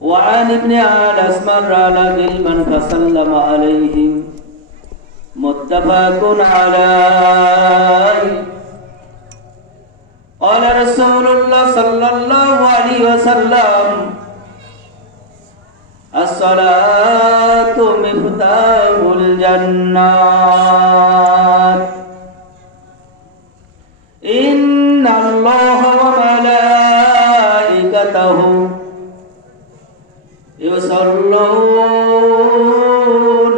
وعن ابن عباس مر على غلمان فسلم عليهم متفق عليه. قال رسول الله صلى الله عليه وسلم الصلاة مفتاح الجنة إن الله وملائكته يصلون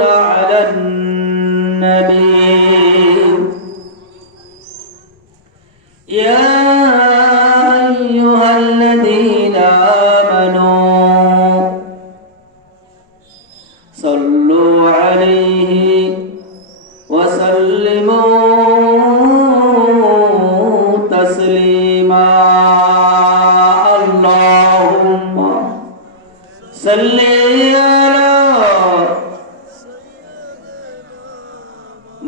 على النبي يا أيها الذين آمنوا صلوا عليه وسلموا تسليما. اللهم صل على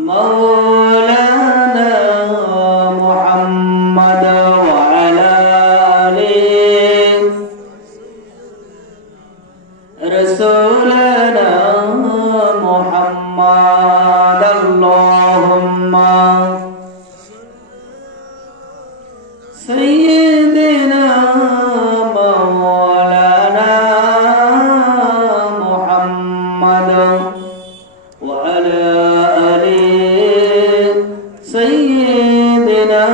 مولانا محمد وعلى آله رسولنا محمد. اللهم سيدنا مولانا محمد وعلى آله سيدنا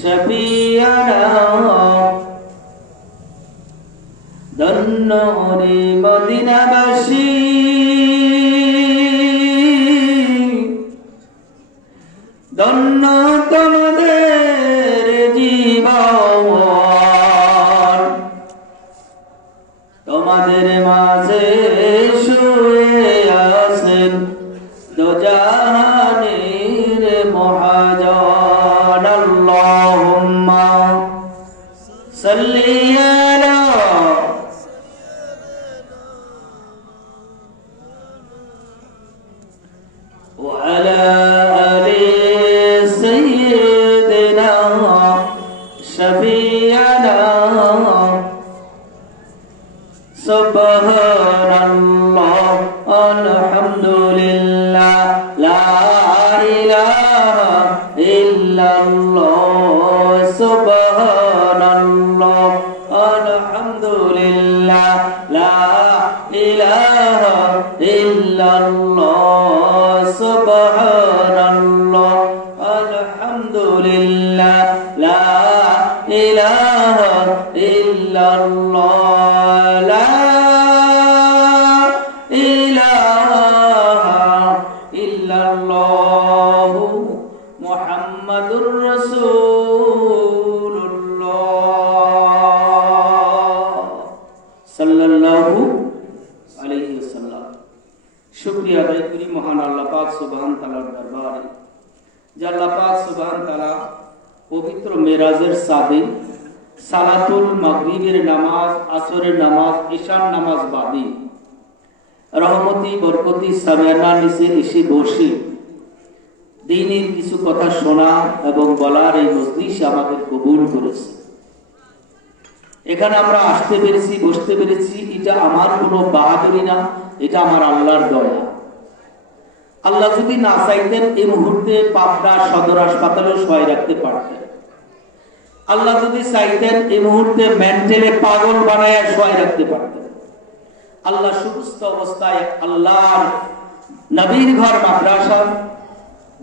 شفيعنا ধন্যরে মদিনাবাসী ধন্য তোমাদের জীবন তোমাদের মাঝে শুয়ে আছেন দোজাহানের মহাজন। আল্লাহুম্মা সাল্লি আলা وعلى آل سيدنا شفيعنا سبحان الله الحمد لله لا إله إلا الله سبحان الله الحمد لله لا إله إلا الله سبحان الله الحمد لله لا إله إلا الله لا إله إلا الله محمد رسول الله صلى الله عليه وسلم. শুকরিয়া আদায় করি মহান আল্লাহ পাক সুবহান তাআলার দরবারে যে আল্লাহ পাক সুবহান তাআলা পবিত্র মেরাজের সাদে সালাতুল মাগরিবের নামাজ, আসরের নামাজ, ইশার নামাজ বাদে রহমতি বরকতি সামিয়ানার নিচে এসে বসে দ্বীনের কিছু কথা শোনা এবং বলার এই মজলিস আমাদের কবুল করেছে। এখানে আমরা আসতে পেরেছি, বসতে পেরেছি, এটা আমার কোনো বাহাদুরি না, এটা আমার আল্লাহর দয়া। আল্লাহ যদি না চাইতেন এই মুহূর্তে পাবনা সদর হাসপাতালেও শোয়াই রাখতে পারতেন। আল্লাহ যদি চাইতেন এই মুহূর্তে মেন্টালে পাগল বানায় শোয়াই রাখতে পারতেন। আল্লাহ সুস্থ অবস্থায় আল্লাহর নবীর ঘর মাদ্রাসা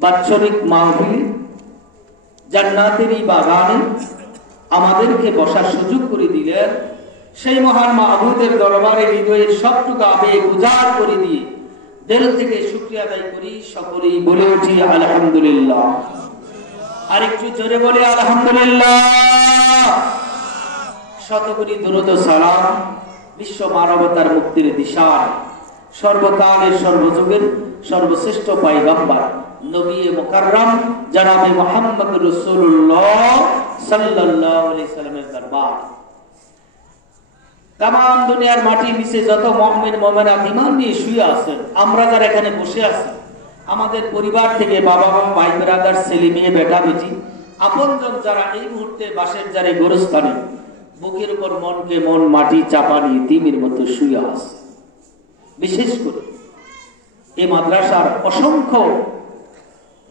বাৎসরিক মাহফিল জান্নাতেরই বাগানে আমাদেরকে বসার সুযোগ করে দিলেন। সেই মহান মাহবুবের দরবারে হৃদয়ের সবটুকু আবেগ উজাড় করে দিয়ে দিল থেকে শুকরিয়া আদায় করি। সকলেই বলে উঠি আলহামদুলিল্লাহ। আরেকটু জোরে বলে আলহামদুলিল্লাহ। শতকোটি দরুদ ও সালাম বিশ্ব মানবতার মুক্তির দিশার সর্বকালের সর্বযুগের সর্বশ্রেষ্ঠ পয়গম্বর নবী মুকাররম জনাবে মুহাম্মদ রাসূলুল্লাহ সাল্লাল্লাহু আলাইহি সাল্লামের দরবার तमाम दुनियार माटी निचे যত মুমিন মুমিনাত ঈমান নিয়ে শুয়ে আছেন আমরা যারা এখানে বসে আছি আমাদের পরিবার থেকে বাবা মা ভাই ব্রাদার ছেলে মেয়ে বেটা বেটি আপনজন যারা এই মুহূর্তে বাসের জারে গোরস্থানে বুকের উপর মনকে মন মাটি চাপা নিয়ে তিমির মতো শুয়ে আছে। বিশেষ করে এই মাদ্রাসার অসংখ্য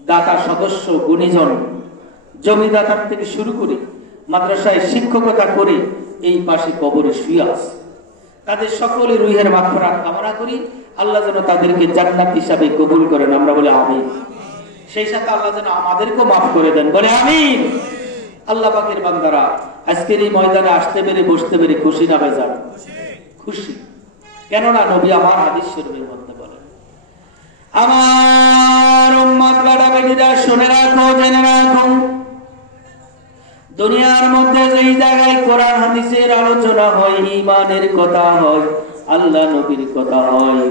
দাতা সদস্য গুণীজন, জমিদাতার থেকে শুরু করে মাদ্রাসায় শিক্ষকতা করে এই পাশে কবরে শুয়ে আছে। তাদের সকলের রুহের মাগফিরাত কামনা করি। আল্লাহ যেন তাদেরকে জান্নাত হিসাবে কবুল করেন, আমরা বলে আমিন। সেই সাথে আল্লাহ যেন আমাদেরকেও মাফ করে দেন, বলে আমিন। আল্লাহ পাকের বান্দারা আজকের এই ময়দানে আসতে পেরে বসতে পেরে খুশি না বেজার? খুশি। কেননা নবী আমার হাদিস শরীফের মধ্যে বলেন, আমার উম্মত বেটা বেটিরা শুনে রাখো, জেনে রাখো, দুনিয়ার মধ্যে যেই জায়গায় কোরআন হাদিসের আলোচনা হয়, ঈমানের কথা হয়, আল্লাহ নবীর কথা হয়,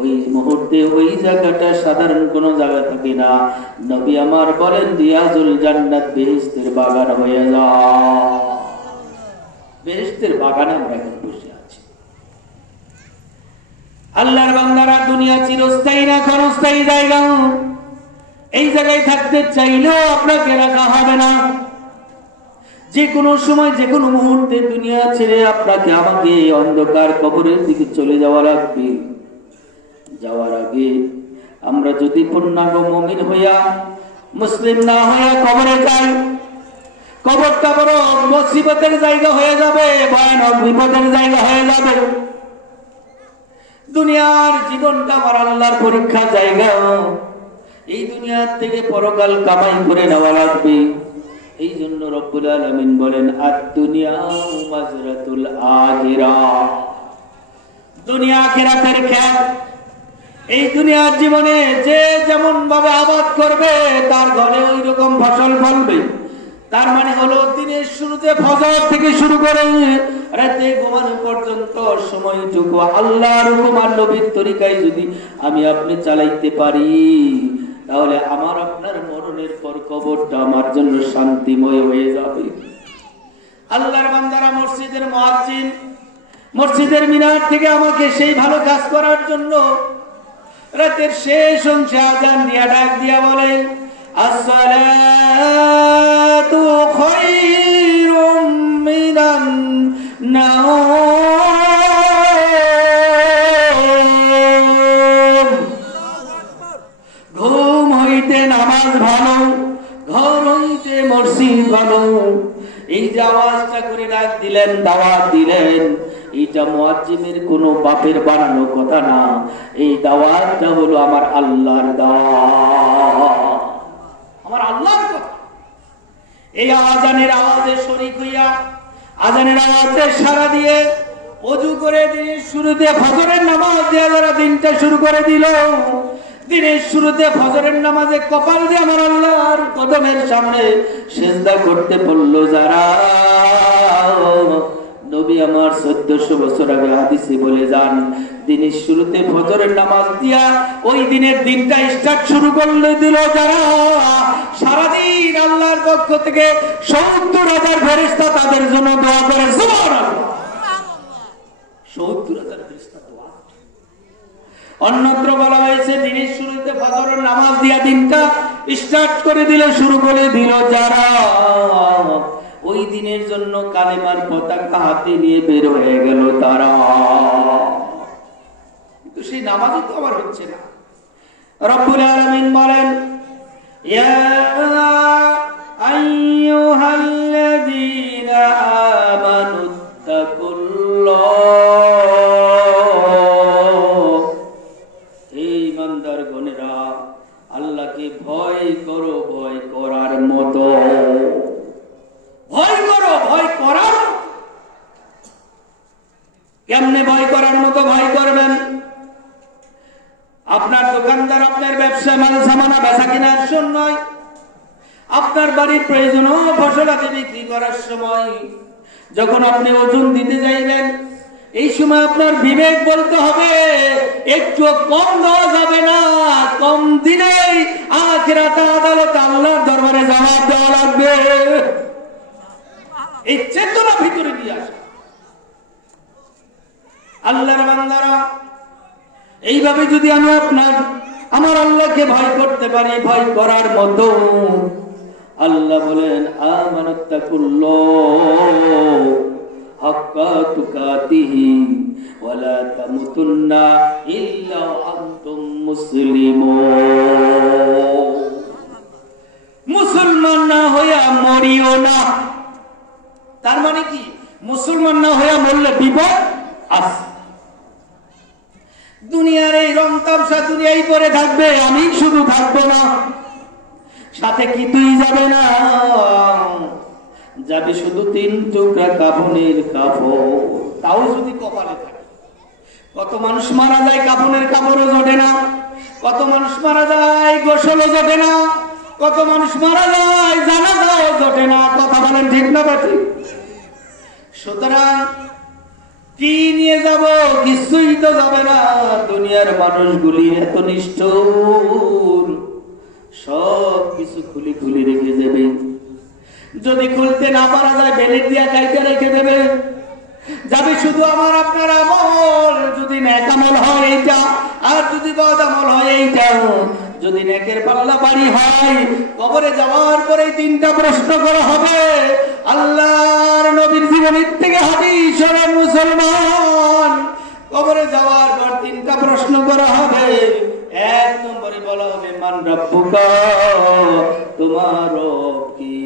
ওই মুহূর্তে ওই জায়গাটা সাধারণ কোন জায়গা থাকে না। নবী আমার বলেন রিয়াজুল জান্নাত, বেহেশতের বাগান হয়ে যায়। বেহেশতের বাগানে আমরা এখন বসে আছি। আল্লাহর বান্দারা, দুনিয়া চিরস্থায়ী না ক্ষণস্থায়ী জায়গা। এই জায়গায় থাকতে চাইলেও আপনাকে রাখা হবে না। যে কোনো সময় যে কোনো মুহূর্তে দুনিয়া ছেড়ে আপনাকে আমাকে অন্ধকার কবরের দিকে চলে যাওয়া লাগবে। যাওয়ার আগে আমরা যদি পূর্ণাঙ্গ মুমিন হইয়া, মুসলিম না হইয়া কবরে যাই, কবরটা বড় মুসিবতের জায়গা হয়ে যাবে, ভয়ানক বিপদের জায়গা হয়ে যাবে। দুনিয়ার জীবনটা আমার আল্লাহর পরীক্ষা জায়গা। এই দুনিয়ার থেকে পরকাল কামাই করে নেওয়া লাগবে। এই জন্য রব্বুল আলামিন বলেন আদ-দুনিয়া মাজরাতুল আখিরাহ। দুনিয়া আখিরাতের খেত। এই দুনিয়ার জীবনে যে যেমন ভাবে আবাদ করবে তার ঘরে ওই রকম ফসল ফলবে। তার মানে হলো দিনের শুরুতে ফজর থেকে শুরু করে রাতে ঘুমানো পর্যন্ত সময়টুকু আল্লাহর হুকুম আর নবীর তরিকায় যদি আমি আপনি চালাইতে পারি, তাহলে আমার আপনার মরণের পর কবরটা আমার জন্য শান্তিময় হয়ে যাবে। আল্লাহর বান্দারা, মসজিদের মুয়াজ্জিন মসজিদের মিনার থেকে আমাকে সেই ভালো কাজ করার জন্য রাতের শেষ অংশে আযান দিয়া ডাক দিয়া বলে, আসসালাতু খায়রুম মিনান নাওম। ঘুম হইতে নামাজ ভালো, ঘর হইতে মসজিদ ভালো। এই যে আওয়াজটা করে ডাক দিলেন, দাওয়াত দিলেন, এটা মুয়াজ্জিমের কোনো বাপের বানানো কথা না। এই দাওয়াতটা হলো আমার আল্লাহর দাওয়াত, আমার আল্লাহর কথা। এই আযানের আওয়াজে শরীক হইয়া, আযানের আওয়াজে সাড়া দিয়ে ওযু করে দিনের শুরুতে ফজরের নামাজ দিয়ে যারা দিনটা শুরু করে দিল, দিনের শুরুতে ফজরের নামাজে কপাল দিয়ে আমার আল্লাহর কদমের সামনে সিজদা করতে পড়লো যারা, নবী আমার 1400 বছর আগে হাদিসে বলে যান, দিনের শুরুতে ফজরের নামাজ দিয়া ওই দিনের দিনটা স্টার্ট শুরু করলে দিল যারা, সারাদিন আল্লাহর পক্ষ থেকে 70,000 ফেরেশতা তাদের জন্য দোয়া করে। সুবহানাল্লাহ, 70,000 ফেরেশতা দোয়া। অন্যত্র বলা হয়েছে দিনের শুরুতে ফজরের নামাজ দিয়া দিনটা স্টার্ট করে দিল, শুরু করে দিল যারা, ওই দিনের জন্য কালেমার পতাকা হাতে নিয়ে বের হয়ে গেল তারা। কিন্তু সেই নামাজই তো আবার হচ্ছে না। রব্বুল আলামিন বলেন, ইয়া আইয়ুহাল্লাযীনা আমানুত্তাকুল্লাহ, এই ইমানদারগণেরা আল্লাহকে ভয় করো, ভয় করার মতো। ভয় করো, ভয় করার। কেমনে ভয় করার মতো ভয় করবেন? আপনার দোকানদার আপনার ব্যবসা মাল সামানা বেচা কেনার সময়, আপনার বাড়ির প্রয়োজনীয় ফসলাদি বিক্রি করার সময়, যখন আপনি ওজন দিতে যাইবেন, এই সময় আপনার বিবেক বলতে হবে একটু কম দেওয়া যাবে না, কম দিলেই আখিরাতে আদালতে আল্লাহর দরবারে জবাব দেওয়া লাগবে। এই চেতনা ভিতরে দিয়ে আসে। আল্লাহর বান্দারা, এইভাবে যদি আমি আপনার আমার আল্লাহকে ভয় করতে পারি, ভয় করার মতো আল্লাহ বলেন আমানুত্তাকুল্লাহ হাক্কা তুকাতিহি ওয়া লা তামুতুন্না ইল্লা আনতুম মুসলিমুন। মুসলমান না হইয়া মরিও না। তার মানে কি? মুসলমান না হইয়া মরলে বিপদ আছে। দুনিয়ার এই রং তামসা দুনিয়াই পরে থাকবে, আমি শুধু থাকবো না। সাথে কি তুই যাবে না? যাবে শুধু 3 টুকরা কাফনের কাপড়, তাও যদি কপালে থাকে। কত মানুষ মারা যায় কাফনের কাপড়ও জোটে না, কত মানুষ মারা যায় গোসলও জোটে না, কত মানুষ মারা যায় জানাজাও জোটে না। কথা বলেন ঠিক না ঠিক? সুতরাং কি নিয়ে যাব? কিছুই তো যাবে না। দুনিয়ার মানুষগুলি এত নিষ্ঠুর, সব কিছু খুলি খুলি রেখে দেবে। যদি খুলতে না পারা যায় বেলেট দিয়া কাইতে রেখে দেবে। যাবে শুধু আমার আপনার আমল। যদি নেক আমল হয় এইটা, আর যদি বদ আমল হয় এইটা। যদি নেকের পাল্লা বাড়ি হয়, কবরে যাওয়ার পরে 3টা প্রশ্ন করা হবে। আল্লাহর নবীর জীবনী থেকে হাদিস শোনেন মুসলমান। কবরে যাওয়ার পর 3টা প্রশ্ন করা হবে। 1 নম্বরে বলা হবে মান রাব্বুকা, তোমার রব কি।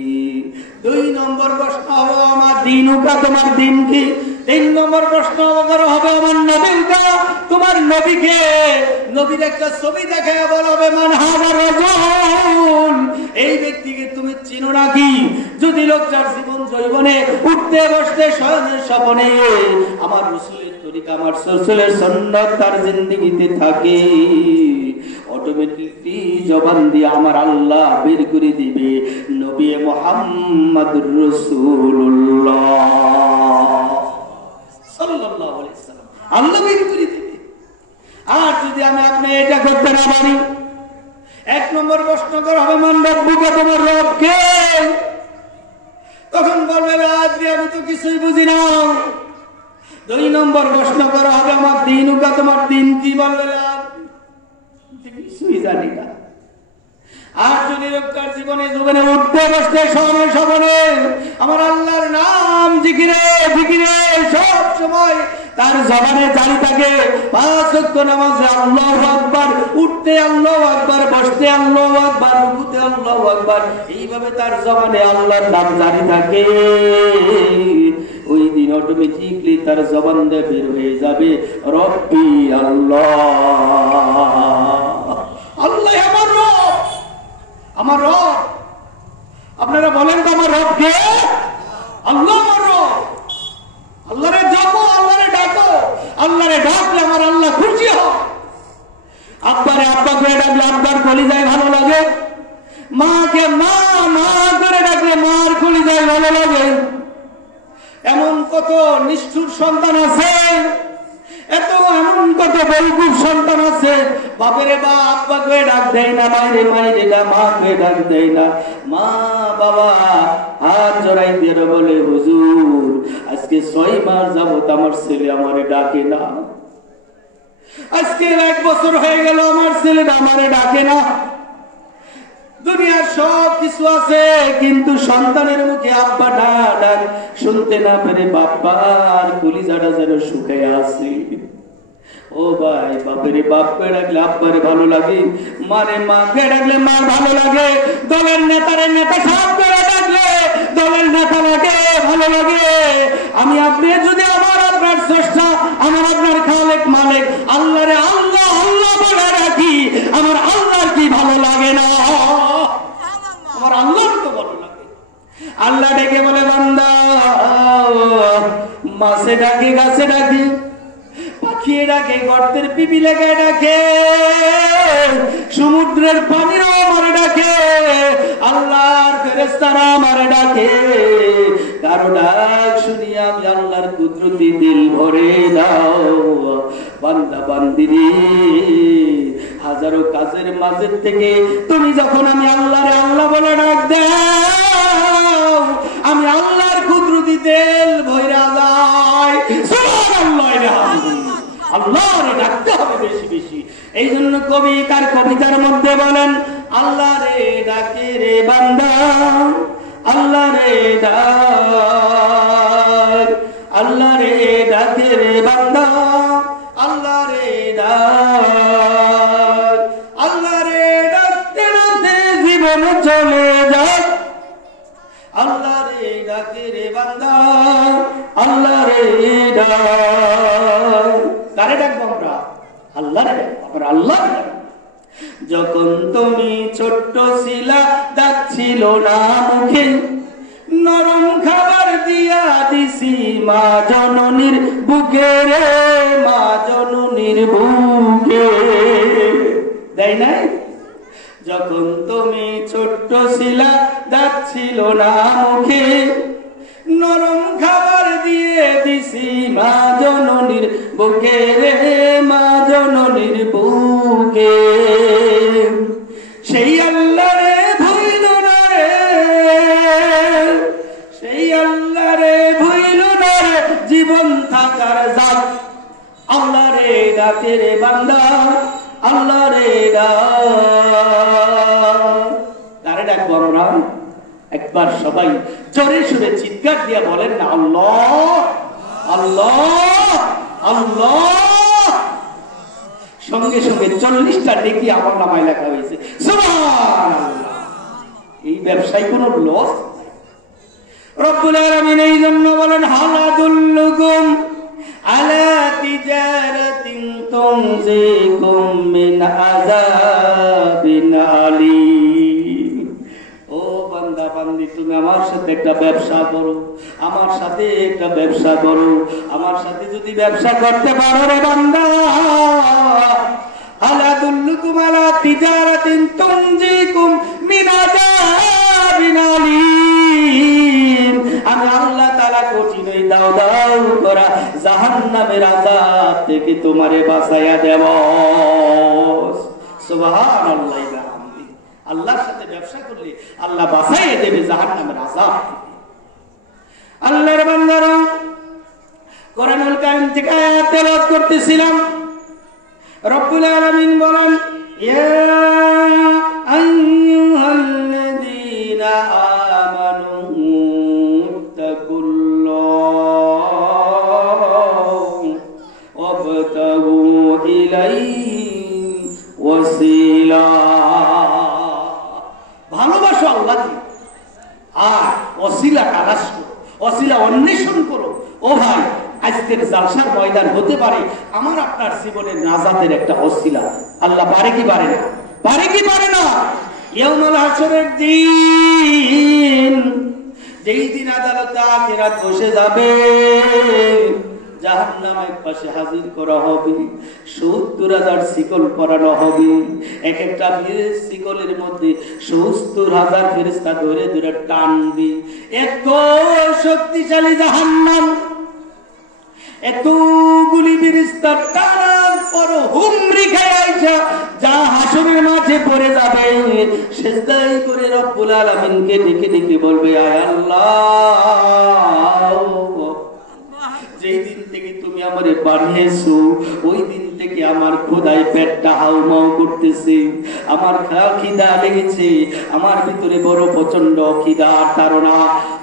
2 নম্বর প্রশ্ন হবে আমার দিনুকা, তোমার দিন কি। 3 নম্বর প্রশ্ন করা হবে আমার নবীকা, তোমার নবীকে। নবীর একটা ছবি দেখায় বলা হবে মান হাযা রাজুল, এই ব্যক্তিকে তুমি চিনো নাকি। যদি লোকটার জীবন যৌবনে উঠতে বসতে শয়নের স্বপ্নে আমার রাসূলের তরিকা, আমার রাসূলের সুন্নাত তার জিন্দেগিতে থাকে, অটোমেটিকলি জবান দিয়ে আমার আল্লাহ বের করে দিবে নবী মুহাম্মদুর রাসূলুল্লাহ সাল্লাল্লাহু আলাইহি ওয়াসাল্লাম। আল্লাহ বের করে দিবে। আর যদি আমি আপনি এটা করতে না পারি, 1 নম্বর প্রশ্ন করা হবে মান রাব্বুকা, তোমার রব কে। তখন বলবে আজকে আমি তো কিছুই বুঝি না। 2 নম্বর প্রশ্ন করা হবে আমার দিনুকা, তোমার দিন কি। বলবে কিছুই জানি না। আর যদি লোকটার জীবনে জীবনে উঠতে বসতে সময় স্বপনে আমার আল্লাহর নাম জিকিরে জিকিরে সব সময় তার জবানে জারি থাকে, 5 ওয়াক্ত নামাজে আল্লাহু আকবার, উঠতে আল্লাহু আকবার, বসতে আল্লাহু আকবার, রুকুতে আল্লাহু আকবার, এইভাবে তার জবানে আল্লাহর নাম জারি থাকে, ওই দিন অটোমেটিকলি তার জবান দিয়ে বের হয়ে যাবে রব্বি আল্লাহ। আল্লাহ আমার রব, আমার রব। আপনারা বলেন তো আমার রব কে? আল্লাহ আমার রব। আল্লাহরে যাবো, আল্লাহরে ডাকো। আল্লাহরে ডাকলে আমার আল্লাহ খুশি হয়। আব্বারে আব্বা করে ডাকলে আব্বার কলিজায় ভালো লাগে, মাকে মা মা করে ডাকলে মার কলিজায় ভালো লাগে। এমন কত নিষ্ঠুর সন্তান আছে, এমন কত বেকুব সন্তান আছে, বাপের বা আব্বা করে ডাক দেয় না, মায়ের মায়ের না মা করে ডাক দেয় না। মা বাবা হাত জড়াই দিয়ে বলে হুজুর আজকে 6 মাস যাবত আমার ছেলে আমারে ডাকে না, আজকে 1 বছর হয়ে গেল আমার ছেলেটা আমারে ডাকে না। দুনিয়ার সব কিছু আছে, কিন্তু সন্তানের মুখে আব্বা ডাক শুনতে না পেরে বাপ্পার কলিজাটা যেন শুকে আছে। ও ভাই, বাপেরে বাপকে ডাকলে আব্বারে ভালো লাগে, মারে মাকে ডাকলে মার ভালো লাগে, দলের নেতারে নেতা সাহেব করে ডাকলে দলের নেতা লাগে ভালো লাগে। আমি আপনি যদি আমার আপনার স্রষ্টা, আমার আপনার খালেক মালিক আল্লাহরে আল্লাহ আল্লাহ বলে রাখি, আমার আল্লাহর কি ভালো লাগে না? আমার আল্লাহর তো ভালো লাগে। আল্লাহ ডেকে বলে বান্দা, মাছে ডাকে গাছে ডাকে, পাখিয়ে ডাকে, গর্তের পিপি লেগে ডাকে, সমুদ্রের পানিরও মারে ডাকে, আল্লাহর ফেরেশতারা মারে ডাকে। কারো ডাক শুনিয়া আমি আল্লাহর কুদরতি দিল ভরে দাও। বান্দা বান্দিরে, হাজারো কাজের মাঝে থেকে তুমি যখন আমি আল্লাহরে আল্লাহ বলে ডাক দাও, আমি আল্লাহর কুদরতি দিল ভইরা যায়। সুবহানাল্লাহ, আল্লাহরে ডাকতে হবে বেশি বেশি। এই জন্য কবি তার কবিতার মধ্যে বলেন আল্লাহ রে ডাকে রে বান্দা, আল্লাহ রে ডাক, আল্লাহ রে ডাকে রে বান্দা, আল্লাহ রে ডাক, আল্লাহ রে ডাকতে ডাকতে জীবন চলে যায়। আল্লাহ রে ডাকে রে বান্দা, আল্লাহ রে ডাক। কারে ডাকবো আমরা? আল্লাহ রে ডাকবো আমরা, আল্লাহ। যখন তুমি ছোট্ট ছিলা, দাঁত ছিল না মুখে, নরম খাবার দিয়া দিছি মা জননীর বুকে রে, মা জননীর বুকে। দেয় নাই? যখন তুমি ছোট্ট ছিলা, দাঁত ছিল না মুখে, নরম খাবার দিয়ে দিছি মা জননীর বুকে রে, মা জননীর বুকে। সেই আল্লাহ রে ভুইল না রে, সেই আল্লাহ রে ভুইল না রে, জীবন থাকার জাত। আল্লাহ রে ডাকে রে বান্দা, আল্লাহ রে ডাক। কারে ডাকবো আমরা? একবার সবাই জোরে সুরে চিৎকার দিয়া বলেন না, আল্লাহ আল্লাহ আল্লাহ। সঙ্গে সঙ্গে 40টা নেকি আমার নামায় লেখা হয়েছে। সুবহানাল্লাহ। এই ব্যবসায় কোনো লস? রব্বুল আলামিন এই জন্য বলেন, হাল আদুল্লুকুম আলা তিজারাতিন তুনজিকুম মিন আযাবিন আলীম। ও বান্দা বান্দি, তুমি আমার সাথে একটা ব্যবসা করো, আমার সাথে একটা ব্যবসা করো। আমার সাথে যদি ব্যবসা করতে পারো রে বান্দা, আলা দুল্লুকুম আলা তিজারাতিন তুনজিকুম মিন আযাবিন আলীম। আমি আল্লাহ তাআলা কঠিন ওই দাও দাও করা জাহান্নামের আযাব থেকে তোমারে বাঁচাইয়া দেব। সুবহানাল্লাহ। আল্লাহর সাথে ব্যবসা করলে আল্লাহ বাঁচাইয়ে দেবে জাহান্নামের আযাব থেকে। আল্লাহর বান্দারা, কোরআনুল কারীম থেকে আয়াত তেলাওয়াত করতেছিলাম। রব্বুল আলামিন বলেন, ইয়া আইয়ুহাল্লাযীনা আমানু তাকুল্লাহ ওয়াবতাগু ইলাইহি ওয়াসিলা। ভালোবাসো আল্লাহকে আর ওসিলা তালাশ করো, ওসিলা অন্বেষণ করো। ও ভাই, আজকের জালসার ময়দান হতে পারে আমার আপনার জীবনের নাজাতের একটা ওসিলা। আল্লাহ পারে কি পারে না? পারে কি পারে না? ইয়াউমুল হাসরের দিন, যেই দিন আদালতে আখিরাত বসে যাবে, জাহান্নামের পাশে হাজির করা হবে, ৭০,০০০ শিকল পরানো হবে। এক একটা শিকলের মধ্যে ৭০,০০০ ফেরেশতা ধরে ধরে টানবে। এত শক্তিশালী জাহান্নাম, এতগুলি ফেরেশতা টানার পর হুমড়ি খেয়ে আইসা যা হাসরের মাঠে পড়ে যাবে, সিজদায় করে রব্বুল আলামিনকে ডেকে ডেকে বলবে, আয় আল্লাহ, যেই দিন থেকে তুমি আমারে বানিয়েছো ওই দিন থেকে আমার খোদায় পেটটা হাউমাউ করতেছে, আমার খিদা লেগেছে, আমার ভিতরে বড় প্রচন্ড খিদা তাড়না।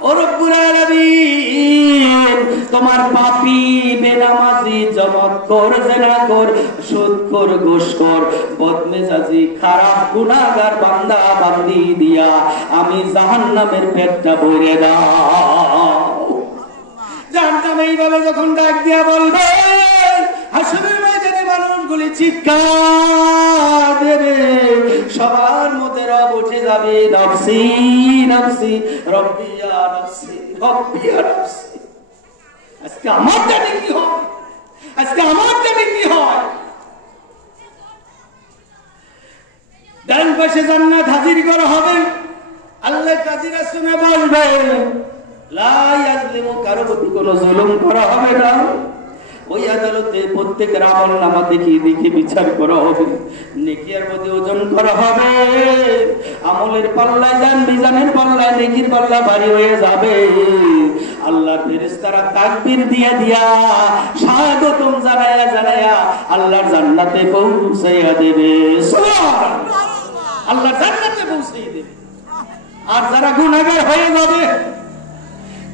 ও রব্বুল আলামিন, তোমার পাপী বেনামাজি জমাতখোর জিনাখোর সুদখোর ঘুষখোর বদমেজাজি খারাপ গুনাহগার বান্দা বান্দি দিয়া আমি জাহান্নামের পেটটা ভরে দাও। জাহান্নাম এইভাবে যখন ডাক দিয়া বলবে, হাসরের ময়দানে মানুষগুলি চিৎকার দেবে, সবার মধ্যে রব উঠে যাবে, নফসি নফসি রব্বি ইয়া নফসি রব্বি ইয়া নফসি। আজকে আমার জানে কি হয়, আজকে আমার জানে কি হয়। ডান পাশে জান্নাত হাজির করা হবে, আল্লাহ কাজীরা শুনে বলবে, লা ইয়াজলিমু, কারো প্রতি কোনো জুলুম করা হবে না। ওই আদালতে প্রত্যেকের আমল নামা দেখি দেখি বিচার করা হবে, নেকির মধ্যে ওজন করা হবে। আমলের পাল্লায় যান, মিজানের পাল্লায় নেকির পাল্লা ভারী হয়ে যাবে। আল্লাহর ফেরেশতারা তাকবীর দিয়া দিয়া স্বাগতম জানায়া জানায়া আল্লাহর জান্নাতে পৌঁছাইয়া দেবে। সুবহানাল্লাহ। আল্লাহ জান্নাতে পৌঁছিয়ে দেবে। আর যারা গুনাহগার হয়ে যাবে,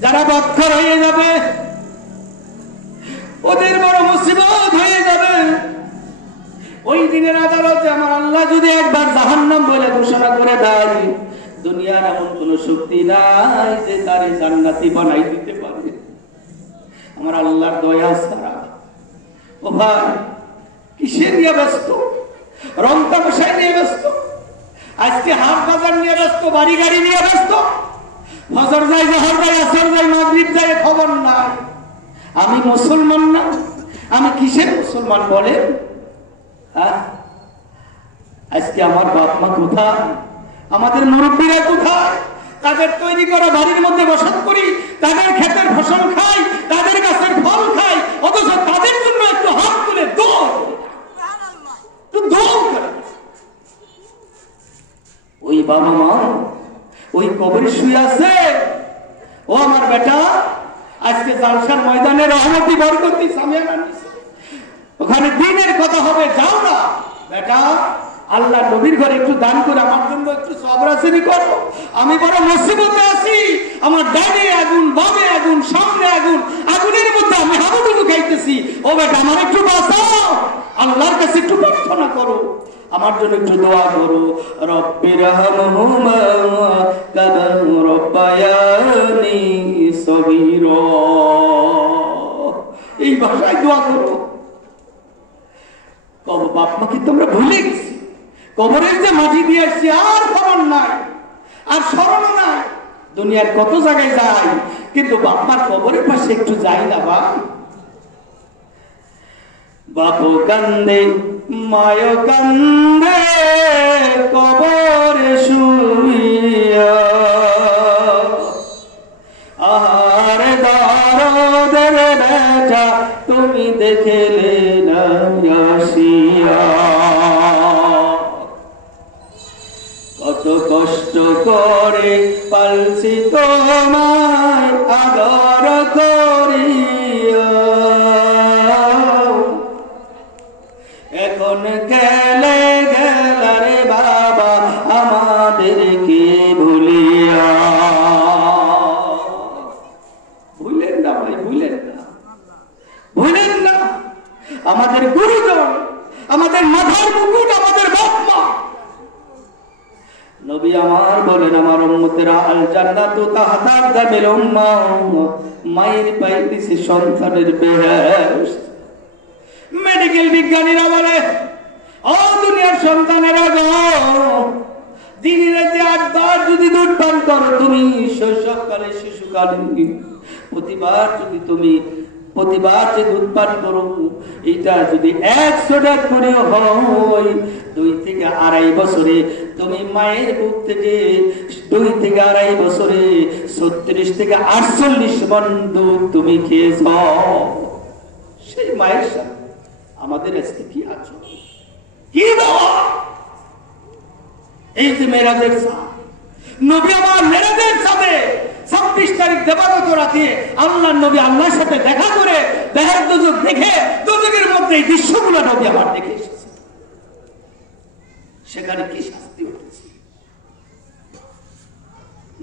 যারা বদখর হয়ে যাবে, ওদের বড় মুসিবত হয়ে যাবে। ওই দিনের আদালতে আমার আল্লাহ যদি একবার জাহান্নাম বলে ঘোষণা করে দেয়, দুনিয়ার এমন কোন শক্তি নাই যে তারে জান্নাতি বানাই দিতে পারবে আমার আল্লাহর দয়া ছাড়া। ও ভাই, কিসে নিয়ে ব্যস্ত? রং তামাশায় নিয়ে ব্যস্ত, আজকে হাট বাজার নিয়ে ব্যস্ত, বাড়ি গাড়ি নিয়ে ব্যস্ত। ফজর যায়, জোহর যায়, আসর যায়, মাগরিব যায়, খবর নাই। আমি মুসলমান না? আমি কিসের মুসলমান বলে? আজকে আমার বাপ মা কোথায়? আমাদের মুরব্বীরা কোথায়? তাদের তৈরি করা বাড়ির মধ্যে বসত করি, তাদের ক্ষেতের ফসল খাই, তাদের গাছের ফল খাই, অথচ তাদের জন্য একটু হাত তুলে দোয়া করে। ওই বাবা মা ওই কবরে শুয়ে আছে। ও আমার বেটা, আজকে জালসার ময়দানে রহমতি বরকতি সামিয়ানা নিছে, ওখানে দিনের কথা হবে, যাও না বেটা। আল্লাহ নবীর ঘরে একটু দান করে আমার জন্য একটু সবরাসিনী করো। আমি বড় মুসিবতে আছি, আমার ডানে আগুন, বামে আগুন, সামনে আগুন, আগুনের মধ্যে আমি হাবুডুবু খাইতেছি। ও বেটা, আমার একটু বাঁচাও, আল্লাহর কাছে একটু প্রার্থনা করো, আমার জন্য একটু দোয়া করো। রব্বির হামহুমা কামা রাব্বায়ানি সগীরা, এই ভাষায় দোয়া করো। বাপ মাকে তোমরা ভুলে গেছি, কবরের যে মাটি দিয়ে আসছি আর খবর নাই, আর স্মরণ নাই। দুনিয়ার কত জায়গায় যাই, কিন্তু বাপ মার কবরের পাশে একটু যাই না। বাপু কান্দে, মায়ো কান্দে, কবরে শুইয়া, আহার দরদের বেটা তুমি দেখলে না আসিয়া। কত কষ্ট করে পালছি তোমায় আদর করিয়া, এখন গেলে গেলারে বাবা আমাদেরকে ভুলিয়া। ভুলেন না ভাই, ভুলেন না, ভুলেন না। আমাদের গুরুজন, আমাদের মাথার মুকুট, আমাদের বাপ মা। নবী আমার বলেন, আমার উম্মতেরা আল জান্নাতু তাহতা আকদামিল উম্মাহ, মায়ের পায়ের নিচে সন্তানের বেহেশত। মেডিকেল বিজ্ঞানীরা বলে, ও দুনিয়ার সন্তানেরা গো, দিনে রাতে 8 বার যদি দুধ পান করো তুমি, শৈশবকালে, শিশুকালে, প্রতিবার যে দুধ পান করো, এটা যদি 100 করে হয়, 2 থেকে 2.5 বছরে তুমি মায়ের বুক থেকে 2 থেকে 2.5 বছরে 36 থেকে 48 মণ দুধ তুমি খেয়েছ। সেই মায়ের সাথে আমাদের আজকে কি আছো, কি দেওয়া? এই যে মেরাজের চাঁদ, নবী আমার মেরাজের চাঁদে 26 তারিখ দিবাগত রাতে আল্লাহর নবী আল্লাহর সাথে দেখা করে দেহের দুজক দেখে, দুজকের মধ্যে এই দৃশ্যগুলো নবী আমার দেখে এসেছে। সেখানে কি শাস্তি হয়েছে?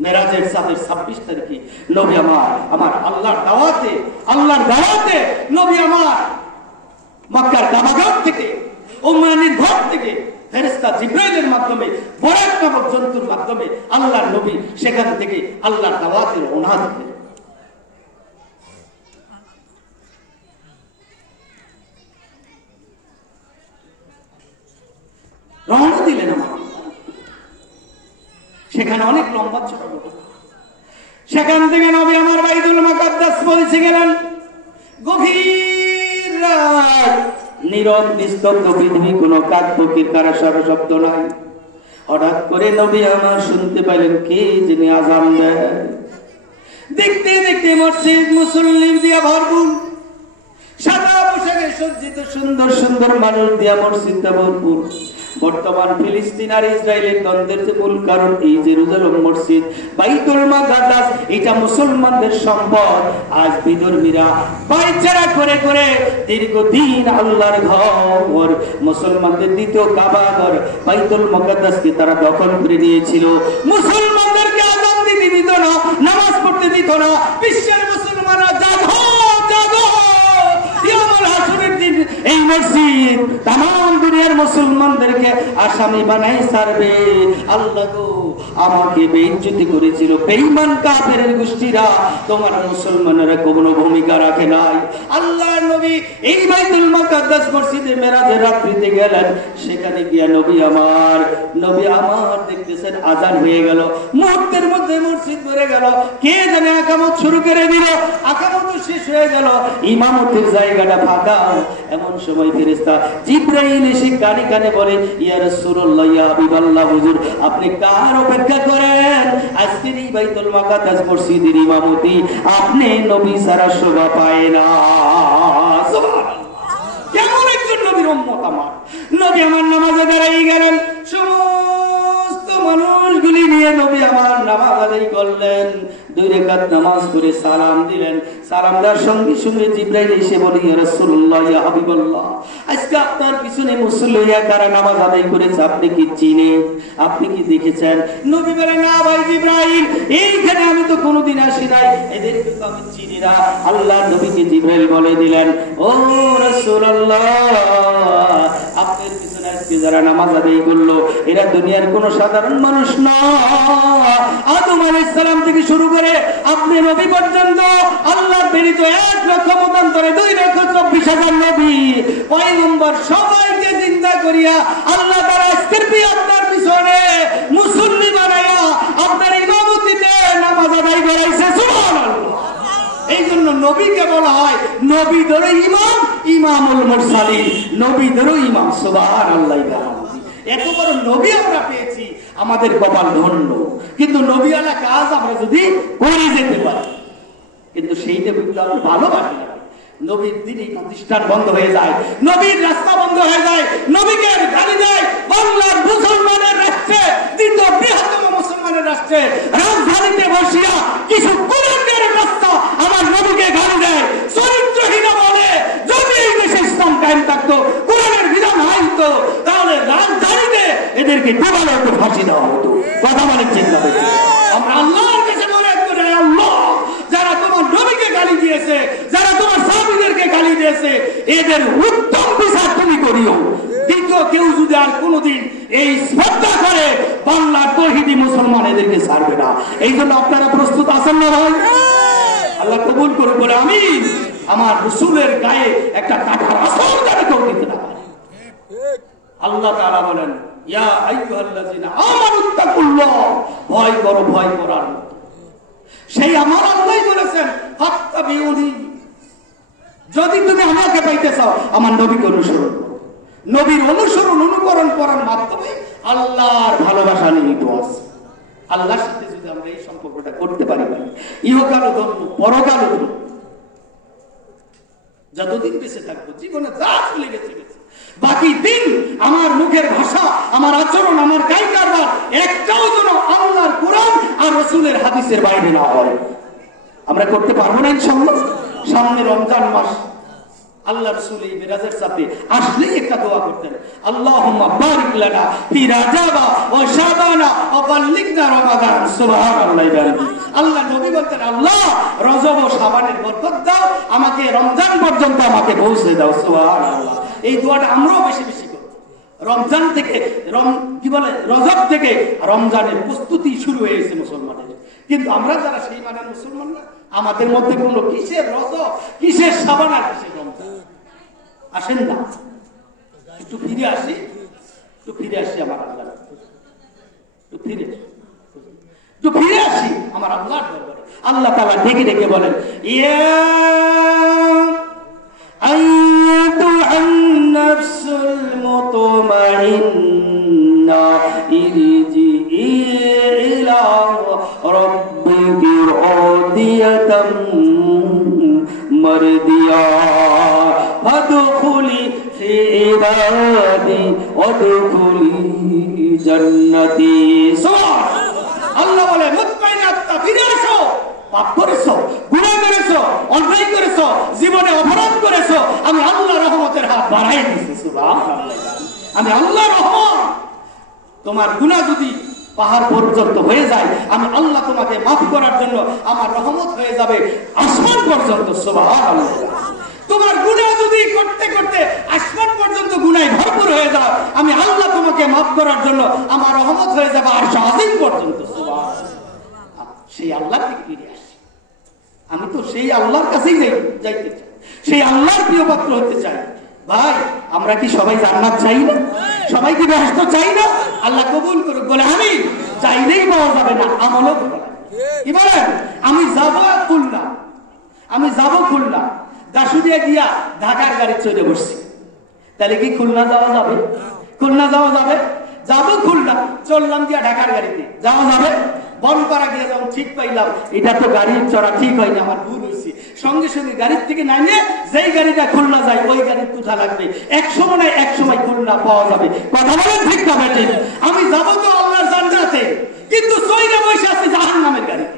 মেরাজের চাঁদের 26 তারিখে নবী আমার আল্লাহর দাওয়াতে নবী আমার মক্কার কাবাগর থেকে, উম্মানির ঘর থেকে ফেরেশতা জিবরাইলের মাধ্যমে, বরাক নামক জন্তুর মাধ্যমে আল্লাহর নবী সেখান থেকে আল্লাহর দাওয়াতের রওনা দিলেন। রওনা দিলেন সেখানে অনেক লম্বা ছোট। সেখান থেকে নবী আমার বাইতুল মুকাদ্দাস পৌঁছে গেলেন। গভীর রাত, নীরব নিস্তব্ধ পৃথিবী, কোনো কাক পক্ষীর কারা সারা শব্দ নাই। হঠাৎ করে নবী আমার শুনতে পেলেন কে যিনি আযান দেয়। দেখতে দেখতে মসজিদ মুসল্লি দিয়া ভরপুর, সাদা পোশাকে সজ্জিত সুন্দর সুন্দর মানুষ দিয়া মসজিদটা ভরপুর। বর্তমান ফিলিস্তিন আর ইসরায়েলের দ্বন্দ্বের মূল কারণ এই জেরুজালেম মসজিদ, বাইতুল মাকদাস, এটা মুসলমানদের সম্পদ। আজ বিধর্মীরা পায়চারা করে করে দীর্ঘদিন আল্লাহর ঘর, মুসলমানদের দ্বিতীয় কাবা ঘর বাইতুল মাকদাসকে তারা দখল করে নিয়েছিল। মুসলমানদেরকে আযান দিতে দিত না, নামাজ পড়তে দিত না। বিশ্বের মুসলমানরা জাগো জাগো, এই মসজিদ তাম দুনিয়ার মুসলমানদেরকে আসামি বানাই ছাড়বে। আল্লাহ গো, আমাকে বেইজ্জতি করেছিল বেঈমান কাফেরের গোষ্ঠীরা, তোমার মুসলমানেরা কোনো ভূমিকা রাখে নাই। আল্লাহর নবী এই বাইতুল মুকাদ্দাস মসজিদে মেরাজের রাত্রিতে গেলেন। সেখানে গিয়া নবী আমার দেখতেছেন আজান হয়ে গেল, মুহূর্তের মধ্যে মসজিদ ভরে গেল। কে জানে আকামত শুরু করে দিল, আকামত শেষ হয়ে গেল, ইমামতের জায়গাটা ফাঁকা। এমন সময় ফেরেশতা জিবরাইল এসে কানে কানে বলে, ইয়া রাসূলুল্লাহ, ইয়া হাবিবাল্লাহ, হুজুর আপনি কার অপেক্ষা করেন? আজকের এই বাইতুল মুকাদ্দাস মসজিদের ইমামতি আপনি নবী ছাড়া শোভা পায় না। সুবহানাল্লাহ, কেমন একজন নবীর উম্মত আমার। নবী আমার নামাজে দাঁড়িয়ে গেলেন, সমস্ত মানুষগুলি নিয়ে নবী আমার নামাজ আদায় করলেন। 2 রাকাত নামাজ পড়ে সালাম দিলেন। সালাম দেওয়ার সঙ্গে সঙ্গে জিবরাইল এসে বলে, ইয়া রাসূলুল্লাহ, ইয়া হাবিবাল্লাহ, আজকে আপনার পিছনে মুসল্লিরা কারা নামাজ আদায় করেছে আপনি কি চিনেন? আপনি কি দেখেছেন? নবী বলে, না ভাই জিবরাইল, এইখানে আমি তো কোনোদিন আসি নাই, এদেরকে তো আমি চিনি না। আল্লাহ নবীকে জিবরাইল বলে দিলেন, ও রাসূলুল্লাহ, আপনার পিছনে আজকে যারা নামাজ আদায় করলো এরা দুনিয়ার কোনো সাধারণ মানুষ না। আদম আলাইহিস সালাম থেকে শুরু করে আপনি নবী পর্যন্ত আল্লাহর প্রেরিত 1 লক্ষ মতান্তরে 2,24,000 নবী পয়গম্বর সবাইকে চিন্তা করিয়া আল্লাহ তাআলা আজকের আপনার পিছনে মুসল্লি বানায়া আপনার ইমামতিতে নামাজ আদায় করাইছে। সুবহানাল্লাহ। এই জন্য নবীকে বলা হয় নবীদেরও ইমাম, ইমামুল মুরসালিন, নবীদেরও ইমাম। সুবহানাল্লাহ। এত বড় নবী আমরা পেয়েছি, আমাদের কপাল ধন্য। কিন্তু নবীওয়ালা কাজ আমরা যদি করে যেতে পারি, কিন্তু সেইটা কিন্তু আমরা ভালোবাসি না। নবীর দিনই প্রতিষ্ঠান বন্ধ হয়ে যায়, নবীর রাস্তা বন্ধ হয়ে যায়, নবীকে গালি দেয়। বাংলার মুসলমানের রাষ্ট্রে, দ্বিতীয় বৃহত্তম মুসলমানের রাষ্ট্রে রাজধানীতে বসিয়া কিছু কুলাঙ্গার রাস্তা আমার নবীকে গালি দেয়, চরিত্রহীন বলে। যদি এই দেশে ইসলাম কায়েম থাকতো, কোরআনের বিধান আইতো, তাহলে রাজধানীতে এদেরকে ডুবানো হতো, ফাঁসি দেওয়া হতো। কথা মানে চিন্তা করছে। আমরা আল্লাহর কাছে মনে করি, আল্লাহ যারা তোমার নবীকে গালি দিয়েছে, যারা তোমার সাহাবীদেরকে গালি দিয়েছে, এদের উত্তম বিচার তুমি করিও। দ্বিতীয় কেউ যদি আর কোনোদিন এই শ্রদ্ধা করে, বাংলার তৌহিদি মুসলমান এদেরকে ছাড়বে না। এই জন্য আপনারা প্রস্তুত আছেন না ভাই? আল্লাহ কবুল করে বলে, আমি আমার রাসূলের গায়ে একটা কাঁটার আসর যেন কেউ দিতে না পারে। আল্লাহ তাআলা বলেন, ইয়া আইয়ুহাল্লাযিনা আমানুত্তাকুল্লাহ, ভয় করো, ভয় করার মতো সেই আমার আল্লাহ বলেছেন, ফাত্তাবিউনি, যদি তুমি আমাকে পাইতে চাও আমার নবীকে অনুসরণ করো। নবীর অনুসরণ অনুকরণ করার মাধ্যমে আল্লাহর ভালোবাসা নিহিত আছে। আল্লাহর সাথে যদি আমরা এই সম্পর্কটা করতে পারি, ইহকালও ধন্য, পরকালও ধন্য। যতদিন বেঁচে থাকবো, জীবনে যা চলে গেছে গেছে, বাকি দিন আমার মুখের ভাষা, আমার আচরণ, আমার কায় কারবার একটাও যেন আল্লাহর কোরআন আর রাসূলের হাদিসের বাইরে না হয়। আমরা করতে পারবো না ইনশাআল্লাহ। সামনে রমজান মাস, আল্লাহ রাসূল এই মিরাজের সাথে আসলেই একটা দোয়া করতেন, আল্লাহুম্মা বারিক লানা ফি রাজাবা ওয়া শাবানা ওয়া বাল্লিগনা রমাদান। সুবহানাল্লাহ। আল্লাহ নবী বলতেন, আল্লাহ রজব ও শাবানের বরকত দাও, আমাকে রমজান পর্যন্ত আমাকে পৌঁছে দাও। সুবহানাল্লাহ। এই দোয়াটা আমরাও বেশি বেশি করি। রমজান থেকে রজব থেকে রমজানের প্রস্তুতি শুরু হয়েছে মুসলমানের। কিন্তু আমরা যারা সেই মানের মুসলমান না, আমাদের মধ্যে কোনো কিসের রজব, কিসের শাবান আর কিসের রমজান আসেন না। একটু ফিরে আসি, আমার আল্লাহ, একটু ফিরে আসি আমার আল্লাহর দরবারে। আল্লাহ তাআলা ডেকে ডেকে বলেন, ইয়া আইয়ুহান নাফসুল মুতমাইন্না ইরজিই ইলা রাব্বিকি রাদিয়াতাম মারদিয়া ফাদখুলি في عبادي وادخلي جنتي আল্লাহ বলে মুতমাইন আত্মা ফিরে আসো পাপ করেছো গুনাহ করেছো অন্যায় করেছো জীবনে অপরাধ করেছো আমি আল্লাহর রহমতের হাত বাড়াই দিয়েছি সুবহানাল্লাহ আমি আল্লাহর রহমত তোমার গুনাহ যদি পাহাড় পর্যন্ত হয়ে যায় আমি আল্লাহ তোমাকে মাফ করার জন্য আমার রহমত হয়ে যাবে আসমান পর্যন্ত সুবহানাল্লাহ তোমার গুনাহ যদি করতে করতে আসমান পর্যন্ত গুনাহে ভরপুর হয়ে যায় আমি আল্লাহ তোমাকে মাফ করার জন্য আমার রহমত হয়ে যাবে আরশ আজিম পর্যন্ত সুবহানাল্লাহ সেই আল্লাহকে ফিরে আসি আমি তো সেই আল্লাহর কাছেই যাইতে চাই সেই আল্লাহর প্রিয় পাত্র হতে চাই ভাই আমরা কি সবাই জান্নাত চাই না সবাই কি বেহেশত চাই না আল্লাহ কবুল করুক বলে আমি চাইলেই পাওয়া যাবে না আমলও করা কি বলেন আমি যাব খুলনা দাসুরিয়া গিয়া ঢাকার গাড়ি চড়ে বসছি তাহলে কি খুলনা যাওয়া যাবে যাবো খুলনা চললাম গিয়া ঢাকার গাড়িতে যাওয়া যাবে বনপাড়া গিয়ে যখন ঠিক পাইলাম এটা তো গাড়ির চড়া ঠিক হয়নি আমার ভুল হয়েছে সঙ্গে সঙ্গে গাড়ির থেকে নামে যেই গাড়িটা খুলনা যায় ওই গাড়ির তুঠা লাগবে এক সময় খুলনা পাওয়া যাবে কথা বলেন ঠিক না বেটে আমি যাবো তো আল্লাহর জান্নাতে কিন্তু সইরা বসে আছি জাহান্নামের গাড়িতে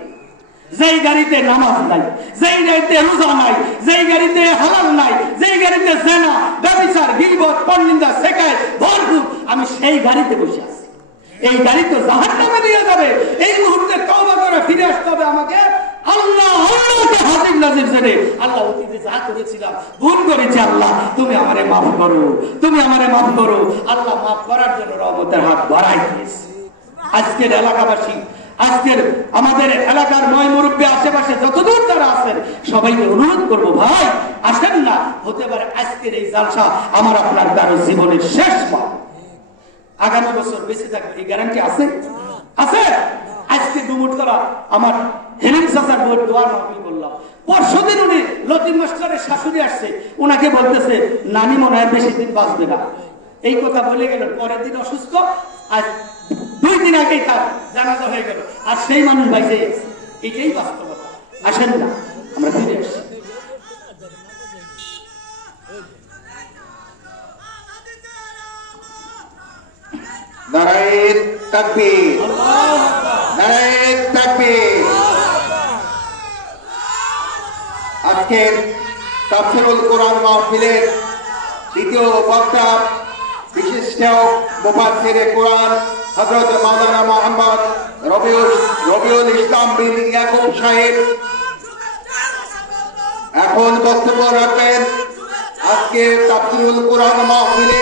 যেই গাড়িতে নামাজ নাই যেই গাড়িতে রোজা নাই যেই গাড়িতে হালাল নাই যেই গাড়িতে জেনা ব্যভিচার গীবত পরনিন্দা শেখায় ভরপুর আমি সেই গাড়িতে বসে আছি এই গাড়ি তো জাহান্নামে নিয়ে যাবে এই মুহূর্তে তওবা করে ফিরে আসতে হবে আমাকে আল্লাহকে হাজির নাজির জেনে আল্লাহ অতীতে যা করেছিলাম ভুল করেছি আল্লাহ তুমি আমারে মাফ করো আল্লাহ মাফ করার জন্য রহমতের হাত বাড়াই দিয়েছে আজকের এলাকাবাসী আজকের আমাদের এলাকার নয় মুরব্বী আশেপাশে যতদূর যারা আছেন সবাইকে অনুরোধ করবো ভাই আসেন না হতে পারে আজকের এই জালসা আমার আপনার কারো জীবনের শেষ পা আগামী বছর বেঁচে থাকবে এই গ্যারান্টি আছে আজকে ডুমুরতলা আমার হেলিম চাচার বই দোয়া মাহফিল বললাম পরশুদিন উনি লতিফ মাস্টারের শাশুড়ি আসছে ওনাকে বলতেছে নানি মনে হয় বেশি দিন বাঁচবে না এই কথা বলে গেল পরের দিন অসুস্থ আজ 2 দিন আগেই তার জানাজা হয়ে গেল আর সেই মানুষ বাইসে এটাই বাস্তবতা আসেন না আমরা ফিরে আসি নারায়ে তাকবীর নারায়ে তাকবীর আজকের তাফসীরুল কোরআন মাহফিলের দ্বিতীয় বক্তা বিশিষ্ট মুফাসসিরে কোরআন হযরত মাওলানা মুহাম্মদ রবিউল ইসলাম বিন ইয়াকুব সাহেব এখন বক্তব্য রাখবেন আজকে তাফসীরুল কোরআন মাহফিলে।